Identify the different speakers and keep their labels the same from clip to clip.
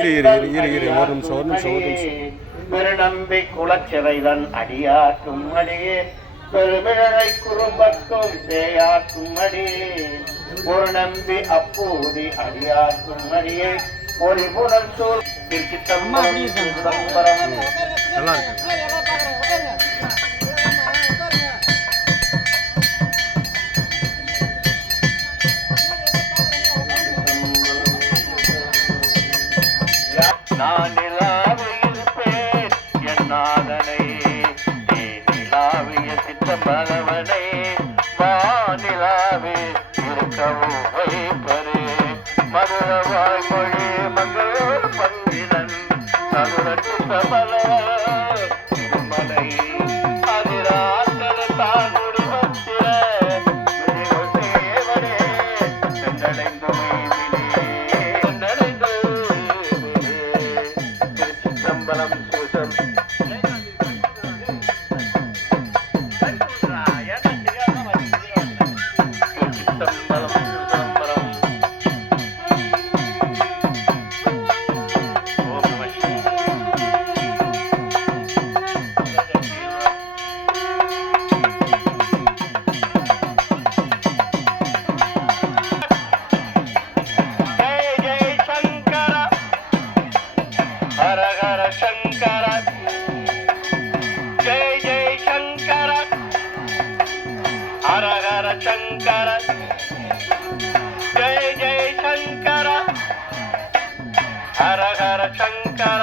Speaker 1: இரு இரு இரு இரு ஒரு நிமிஷம் ஒரு நிமிஷம் ஒரு நிமிஷம்.
Speaker 2: பெருநம்பி குலச்சிறைதன் அடியாக்கும் அடியே பெருமிழலை குறும்பக்கும் தேயாக்கும் அடியே ஒரு நம்பி அப்பூதி அடியாக்கும் அடியே ஒரு புனல் சூழ் திருச்சித்தம்பரம் சிதம்பரம்.
Speaker 1: நல்லா இருக்கு
Speaker 2: பலவனை வானிலாவே இருக்கவும் வைப்பரு. மதுரவாய் மொழி மங்களோர் பந்திரன் சதுரட்டு சபல மலை அதிராத்தன தாங்குடி மந்திர சென்றடைந்து para హరహర శంకర. జయ జయ శంకర. హరహర శంకర.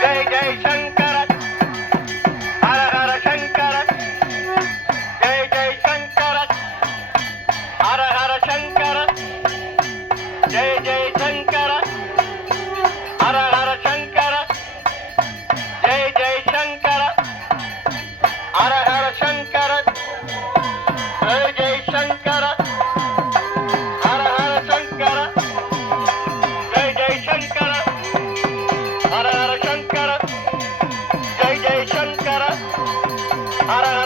Speaker 2: జయ జయ శంకర. హరహర శంకర. జయ జయ శంకర. హరహర శంకర. జయ జయ আর